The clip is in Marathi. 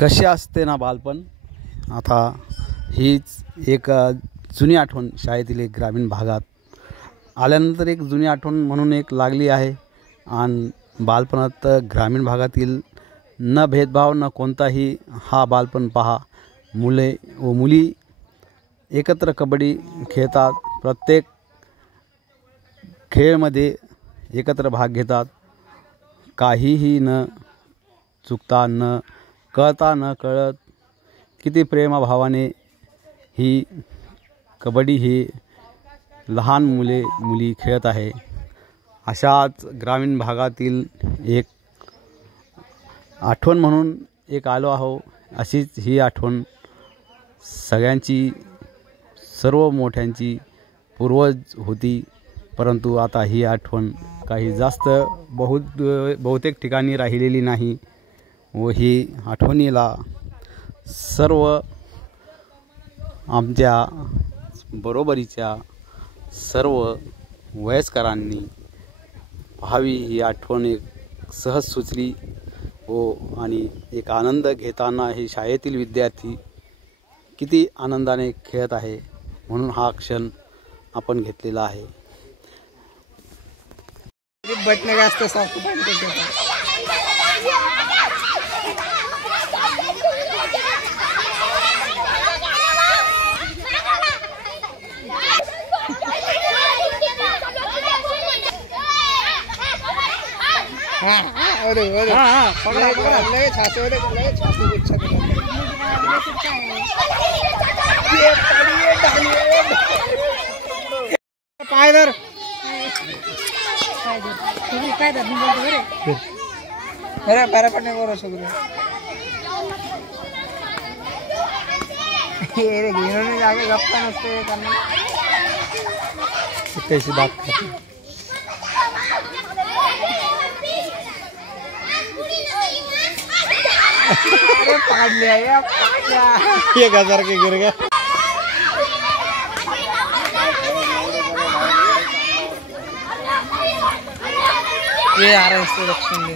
कसे असते ना बालपण. आता हीच एक जुनी आठवण शाळेतील एक ग्रामीण भागात आल्यानंतर एक जुनी आठवण म्हणून एक लागली आहे. आणि बालपणात ग्रामीण भागातील न भेदभाव न कोणताही हा बालपण पहा. मुले व मुली एकत्र कबड्डी खेळतात. प्रत्येक खेळमध्ये एकत्र भाग घेतात. काहीही न चुकता न कळता न कळत किती प्रेमाभावाने ही कबड्डी ही लहान मुली खेळत आहे. अशाच ग्रामीण भागातील एक आठवण म्हणून एक आलो आहो. अशीच ही आठवण सगळ्यांची सर्व मोठ्यांची पूर्वज होती. परंतु आता ही आठवण काही जास्त बहुतेक ठिकाणी राहिलेली नाही व ही आठवणीला सर्व आमच्या बरोबरीच्या सर्व वयस्करांनी पाहावी. ही आठवण एक सहज सुचली हो. आणि एक आनंद घेताना हे शाळेतील विद्यार्थी किती आनंदाने खेळत आहे म्हणून हा क्षण आपण घेतलेला आहे. बटणे जास्त सॉफ्ट अरे अरे पकड़ा पकड़ा ले छाते ले छाती गुच्छा ये डालिए पायदर तुम्ही काय धरून बोलतो रे. अरे पैरा पडने को सगळे ये रे इन्होंने जाके गप्पा नसते करना कैसी बात करते. अरे पाड़ लिया ये 1000 के गिर गया. ये आ रहा है इसको रक्षण ले.